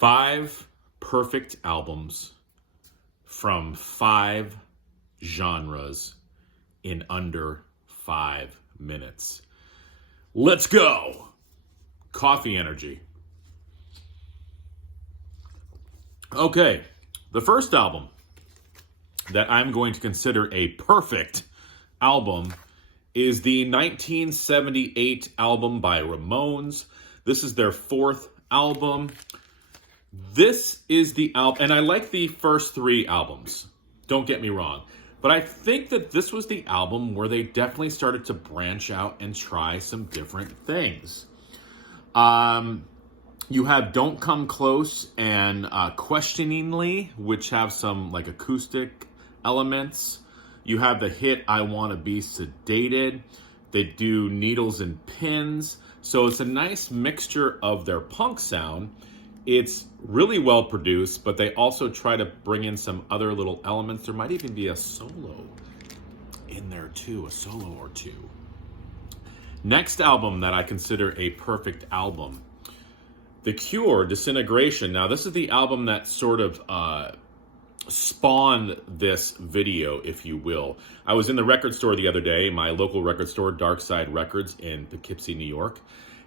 5 perfect albums from 5 genres in under 5 minutes. Let's go! Coffee energy. Okay, the first album that I'm going to consider a perfect album is the 1978 album by Ramones. This is their 4th album. This is the album, and I like the first 3 albums, don't get me wrong, but I think that this was the album where they definitely started to branch out and try some different things. You have Don't Come Close and Questioningly, which have some like acoustic elements. You have the hit I Wanna Be Sedated. They do Needles and Pins. So it's a nice mixture of their punk sound. It's really well produced, but they also try to bring in some other little elements. There might even be a solo in there too, a solo or two. Next album that I consider a perfect album, The Cure, Disintegration. Now, this is the album that sort of spawned this video, if you will. I was in the record store the other day, my local record store, Dark Side Records in Poughkeepsie, New York,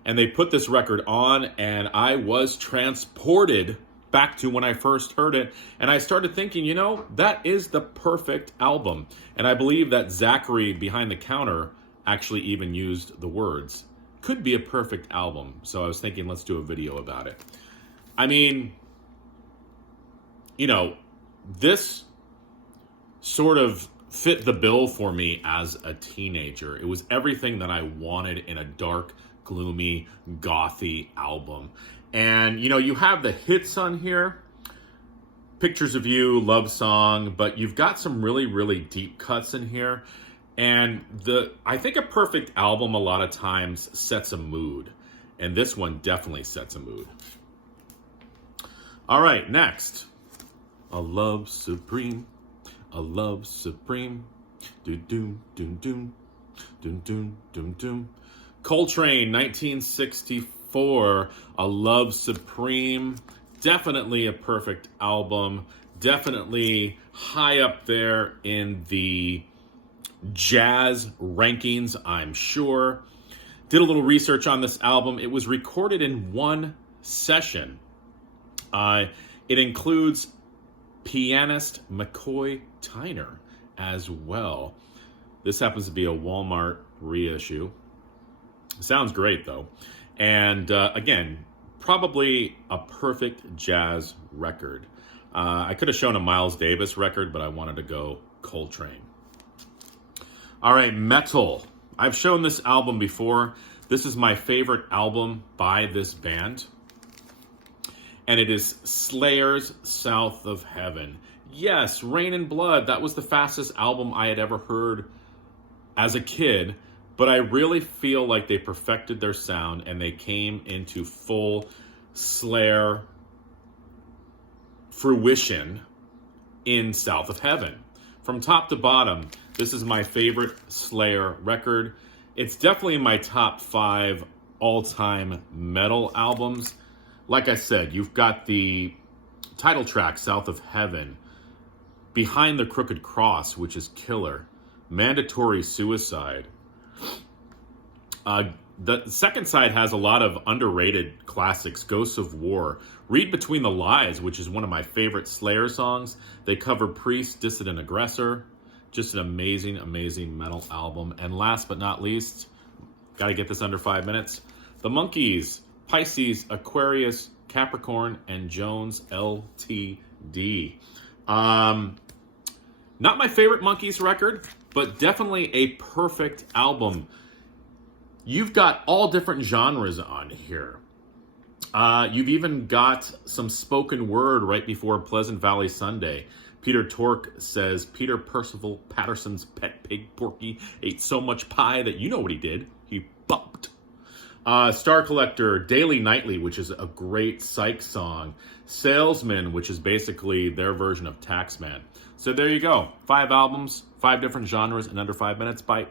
and they put this record on, and I was transported back to when I first heard it, and I started thinking, you know, that is the perfect album. And I believe that Zachary behind the counter actually even used the words, could be a perfect album. So I was thinking, let's do a video about it. I mean, you know, this sort of fit the bill for me as a teenager. It was everything that I wanted in a dark, gloomy, gothy album. And, you know, you have the hits on here, Pictures of You, Love Song, but you've got some really, really deep cuts in here. And I think a perfect album a lot of times sets a mood, and this one definitely sets a mood. All right, next. A Love Supreme, A Love Supreme, do-doom, doom-doom, doom-doom, doom-doom. Coltrane, 1964, A Love Supreme, definitely a perfect album, definitely high up there in the jazz rankings, I'm sure. Did a little research on this album. It was recorded in one session. It includes pianist McCoy Tyner as well. This happens to be a Walmart reissue. Sounds great, though. And again, probably a perfect jazz record. I could have shown a Miles Davis record, but I wanted to go Coltrane. All right, metal. I've shown this album before. This is my favorite album by this band. And it is Slayer's South of Heaven. Yes, Rain and Blood. That was the fastest album I had ever heard as a kid. But I really feel like they perfected their sound and they came into full Slayer fruition in South of Heaven. From top to bottom, this is my favorite Slayer record. It's definitely in my top 5 all-time metal albums. Like I said, you've got the title track, South of Heaven, Behind the Crooked Cross, which is killer, Mandatory Suicide. The second side has a lot of underrated classics, Ghosts of War, Read Between the Lies, which is one of my favorite Slayer songs. They cover Priest, Dissident Aggressor. Just an amazing, amazing metal album. And last but not least, got to get this under 5 minutes, The Monkees, Pisces, Aquarius, Capricorn, and Jones LTD. Not my favorite Monkees record, but definitely a perfect album. You've got all different genres on here. You've even got some spoken word right before Pleasant Valley Sunday. Peter Tork says, Peter Percival Patterson's pet pig Porky ate so much pie that you know what he did. He bumped. Star Collector, Daily Nightly, which is a great psych song. Salesman, which is basically their version of Taxman. So there you go. 5 albums, 5 different genres in under 5 minutes. Bye.